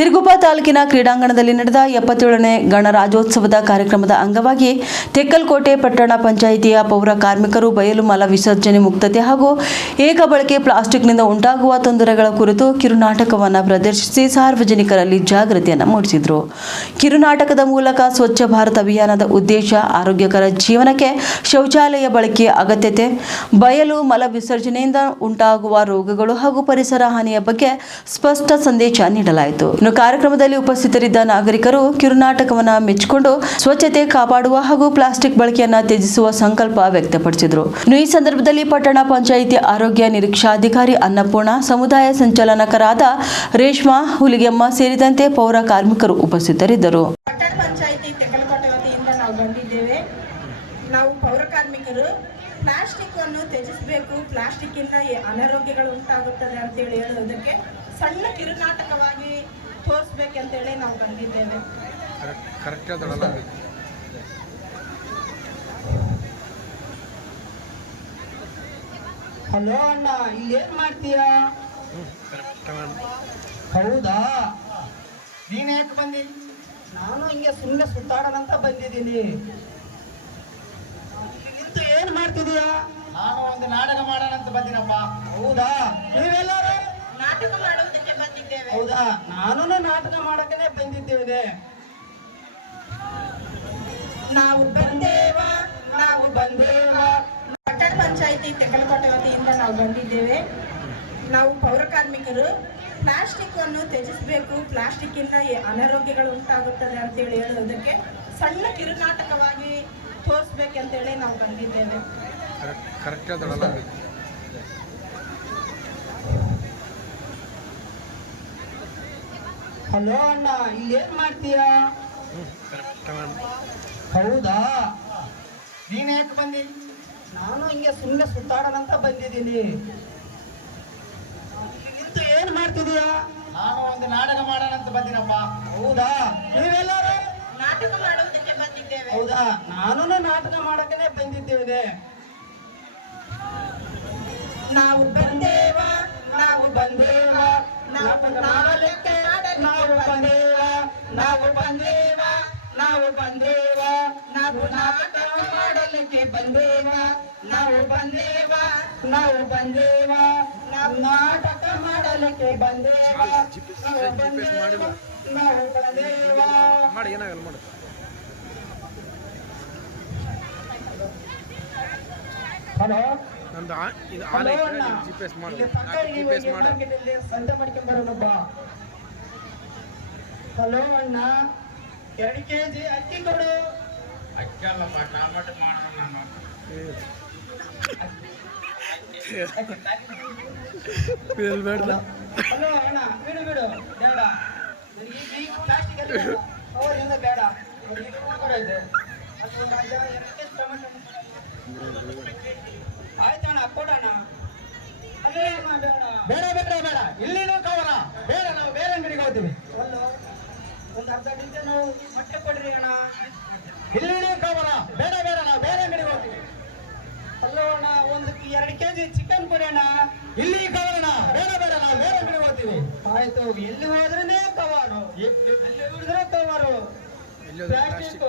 ಸಿರುಗುಪ್ಪ ತಾಲೂಕಿನ ಕ್ರೀಡಾಂಗಣದಲ್ಲಿ ನಡೆದ 77ನೇ ಗಣರಾಜ್ಯೋತ್ಸವದ ಕಾರ್ಯಕ್ರಮದ ಅಂಗವಾಗಿ ತೆಕ್ಕಲಕೋಟೆ ಪಟ್ಟಣ ಪಂಚಾಯಿತಿಯ ಪೌರ ಕಾರ್ಮಿಕರು ಬಯಲು ಮಲ ವಿಸರ್ಜನೆ ಮುಕ್ತತೆ ಹಾಗೂ ಏಕ ಬಳಕೆ ಪ್ಲಾಸ್ಟಿಕ್ನಿಂದ ಉಂಟಾಗುವ ತೊಂದರೆಗಳ ಕುರಿತು ಕಿರುನಾಟಕವನ್ನು ಪ್ರದರ್ಶಿಸಿ ಸಾರ್ವಜನಿಕರಲ್ಲಿ ಜಾಗೃತಿಯನ್ನು ಮೂಡಿಸಿದರು. ಕಿರುನಾಟಕದ ಮೂಲಕ ಸ್ವಚ್ಛ ಭಾರತ ಅಭಿಯಾನದ ಉದ್ದೇಶ ಆರೋಗ್ಯಕರ ಜೀವನಕ್ಕೆ ಶೌಚಾಲಯ ಬಳಕೆಯ ಅಗತ್ಯತೆ, ಬಯಲು ಮಲ ವಿಸರ್ಜನೆಯಿಂದ ಉಂಟಾಗುವ ರೋಗಗಳು ಹಾಗೂ ಪರಿಸರ ಹಾನಿಯ ಬಗ್ಗೆ ಸ್ಪಷ್ಟ ಸಂದೇಶ ನೀಡಲಾಯಿತು. ಇನ್ನು ಕಾರ್ಯಕ್ರಮದಲ್ಲಿ ಉಪಸ್ಥಿತರಿದ್ದ ನಾಗರಿಕರು ಕಿರುನಾಟಕವನ್ನು ಮೆಚ್ಚಿಕೊಂಡು ಸ್ವಚ್ಛತೆ ಕಾಪಾಡುವ ಹಾಗೂ ಪ್ಲಾಸ್ಟಿಕ್ ಬಳಕೆಯನ್ನು ತ್ಯಜಿಸುವ ಸಂಕಲ್ಪ ವ್ಯಕ್ತಪಡಿಸಿದರು. ಇನ್ನು ಈ ಸಂದರ್ಭದಲ್ಲಿ ಪಟ್ಟಣ ಪಂಚಾಯಿತಿ ಆರೋಗ್ಯ ನಿರೀಕ್ಷಾಧಿಕಾರಿ ಅನ್ನಪೂರ್ಣ, ಸಮುದಾಯ ಸಂಚಾಲಕರಾದ ರೇಷ್ಮಾ, ಹುಲಿಗೆಮ್ಮ ಸೇರಿದಂತೆ ಪೌರ ಕಾರ್ಮಿಕರು ಉಪಸ್ಥಿತರಿದ್ದರು. ಪಟ್ಟಣ ಪಂಚಾಯಿತಿ ತೆಕ್ಕಲಕೋಟೆ ವತಿಯಿಂದ ನಾವು ಬಂದಿದ್ದೇವೆ. ನಾವು ಪೌರ ಕಾರ್ಮಿಕರು ಪ್ಲಾಸ್ಟಿಕ್ ಅನ್ನು ತ್ಯಜಿಸಬೇಕು, ಪ್ಲಾಸ್ಟಿಕ್ ಇಂದ ಅನಾರೋಗ್ಯಗಳು ಉಂಟಾಗುತ್ತದೆ ಅಂತೇಳಿ ಹೇಳೋದಕ್ಕೆ ಸಣ್ಣ ಕಿರುನಾಟಕವಾಗಿ ತೋರಿಸ್ಬೇಕಂತೇಳಿ ನಾವು ಬಂದಿದ್ದೇವೆ. ಹಲೋ ಅಣ್ಣ, ಇಲ್ಲಿ ಏನ್ ಮಾಡ್ತೀಯಾ? ಹೌದಾ, ನೀನ್ ಯಾಕೆ ಬಂದಿ? ನಾನು ಹಿಂಗೆ ಸುಮ್ಮನೆ ಸುತ್ತಾಡೋಣಂತ ಬಂದಿದ್ದೀನಿ. ನಿಂತು ಏನ್ ಮಾಡ್ತಿದೀಯಾ? ನಾನು ಒಂದು ನಾಟಕ ಮಾಡೋಣಂತ ಬಂದಿನಪ್ಪ. ಹೌದಾ, ನೀವೆಲ್ಲರೂ ನಾಟಕ ಮಾಡುವುದಕ್ಕೆ ಬಂದಿದ್ದೇವೆ. ಹೌದಾ, ನಾನು ನಾಟಕ ಮಾಡಕ್ಕೆ ಬಂದಿದ್ದೇವೆ. ನಾವು ಬಂದೇವ, ನಾವು ಬಂದೇವ. ಪಟ್ಟಣ ಪಂಚಾಯಿತಿ ತೆಕ್ಕಲಕೋಟೆ ವತಿಯಿಂದ ನಾವು ಬಂದಿದ್ದೇವೆ. ನಾವು ಪೌರ ಕಾರ್ಮಿಕರು ಪ್ಲಾಸ್ಟಿಕ್ ಅನ್ನು ತ್ಯಜಿಸಬೇಕು, ಪ್ಲಾಸ್ಟಿಕ್ ಇಂದ ಅನಾರೋಗ್ಯಗಳು ಉಂಟಾಗುತ್ತದೆ ಅಂತೇಳಿ ಹೇಳೋದಕ್ಕೆ ಸಣ್ಣ ಕಿರುನಾಟಕವಾಗಿ ತೋರಿಸ್ಬೇಕಂತೇಳಿ ನಾವು ಬಂದಿದ್ದೇವೆ. ಹಲೋ ಅಣ್ಣ, ಇಲ್ಲಿ ಏನ್ ಮಾಡ್ತೀಯಾ? ಹೌದಾ, ನೀನ್ ಯಾಕೆ ಬಂದಿ? ನಾನು ಹಿಂಗೆ ಸುಮ್ಮನೆ ಸುತ್ತಾಡೋಣಂತ ಬಂದಿದ್ದೀನಿ. ನಿಂತು ಏನ್ ಮಾಡ್ತಿದೀಯಾ? ನಾನು ಒಂದು ನಾಟಕ ಮಾಡೋಣಂತ ಬಂದಿನಪ್ಪ. ಹೌದಾ, ನೀವೆಲ್ಲರೂ ನಾಟಕ ಮಾಡುವುದಕ್ಕೆ ಬಂದಿದ್ದೇವೆ. ಹೌದಾ, ನಾನು ನಾಟಕ ಮಾಡಕ್ಕೆ ಬಂದಿದ್ದೇವೆ. ನಾವು ಬಂದೇವ, ನಾವು ಬಂದೇವ, ನಾವು ನಾಡಲಿಕ್ಕೆ ನಾವು ಬಂದೇವ, ನಾವು ಬಂದೇವ, ನಾವು ಬಂದೇವ, ನಾವು ನಾಟಕ ಮಾಡಲಿಕ್ಕೆ ಬಂದೇವ, ನಾವು ಬಂದೇವ, ನಾವು ಬಂದೇವ, ನಾವು ನಾಟಕ ಮಾಡಲಿಕ್ಕೆ ಬಂದೇವ, ನಾವು ಬಂದೇವ, ನಾವು ಬಂದೇವ. ಮಾಡಿ ಏನಾಗಲ್ಲ ಮಾಡು. ಹಲೋ, ನಂದು ಇದು ಆನ್ ಐತೆ, GPS ಮಾಡು. GPS ಮಾಡು. ಸಂತೆ ಮಾಡ್ಕೊಂಡ್ ಬರೋಣಪ್ಪ. ಹಲೋ ಅಣ್ಣ, 2 kg ಅಕ್ಕಿ ಕೊಡು. ಅಕ್ಕಲ್ಲಪ್ಪ, ಟಮಾಟೋ ಮಾಡೋಣ ನಾನು. ಹಲೋ ಅಣ್ಣ, ಬಿಡು ಬಿಡು, ಬೇಡ. ಈ ಪ್ಲಾಸ್ಟಿಕ್ ಅಲ್ಲಿ ಬೇಡ, ಅವರಿಂದ ಬೇಡ. ಇದು ಕೂಡ ಇದೆ. ಅದು ರಾಜ 2 kg ಟೊಮೆಟೊ. ಆಯ್ತಣ್ಣ, ಕೊಡೋಣ. ಅಲ್ಲೇ ಬೇಡ ಬೇಡ ಬೇಡ ಬೇಡ, ಇಲ್ಲಿನೂ ಕವರ ಬೇಡ, ನಾವು ಬೇರೆ ಅಂಗಡಿಗೆ ಹೋಗ್ತೀವಿ. ಅಲ್ಲೋ, ಒಂದು ಅರ್ಧ ಗಂಟೆ ನಾವು ಮೊಟ್ಟೆ ಕೊಡ್ರಿ ಅಣ್ಣ. ಇಲ್ಲಿನೂ ಕವರ ಬೇಡ ಬೇಡ, ನಾವು ಬೇರೆ ಅಂಗಡಿಗೆ ಹೋಗ್ತೀವಿ. ಅಲ್ಲೋ ಅಣ್ಣ, ಒಂದು 2 kg ಚಿಕನ್ ಕೊಡಿ ಅಣ್ಣ. ಇಲ್ಲಿ ಕವರಣ ಬೇಡ ಬೇಡ, ನಾವು ಬೇರೆ ಅಂಗಡಿಗೆ ಹೋಗ್ತೀವಿ. ಆಯ್ತು, ಎಲ್ಲಿ ಹೋದ್ರೇನೆ ಕವರು, ಎಲ್ಲಿ ಹೋದ್ರೆ ಕವರು. ಪ್ಲಾಸ್ಟಿಕ್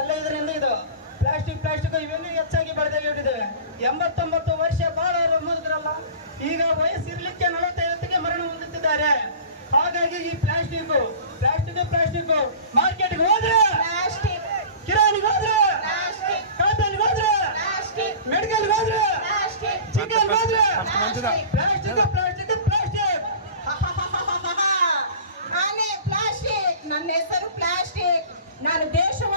ಎಲ್ಲ ಇದರಿಂದ ಇದು ಪ್ಲಾಸ್ಟಿಕ್ ಇವೆಲ್ಲೂ ಹೆಚ್ಚಾಗಿ ಬೆಳೆದಿದ್ದೇವೆ. 89 ವರ್ಷ ಬಾಳವರು ಮುದುಕರಲ್ಲ, ಈಗ ವಯಸ್ಸಿರ್ಲಿಕ್ಕೆ 45ಕ್ಕೆ ಮರಣ ಹೊಂದುತ್ತಿದ್ದಾರೆ. ಹಾಗಾಗಿ ಈ ಪ್ಲಾಸ್ಟಿಕ್ ಮಾರ್ಕೆಟ್ಗೆ ಹೋದ್ರೆ, ಕಿರಾಣಿಗೆ ಹೋದ್ರೆ, ಕಾಟನ್ಗೆ ಹೋದ್ರೆ, ಮೆಡಿಕಲ್ಗೆ ಹೋದ್ರೆ, ಚಿಕನ್ ಹೋದ್ರೆ ಪ್ಲಾಸ್ಟಿಕ್. ನಾನೇ ಪ್ಲಾಸ್ಟಿಕ್, ನನ್ನ ಹೆಸರು ಪ್ಲಾಸ್ಟಿಕ್. ನಾನು ದೇಶವ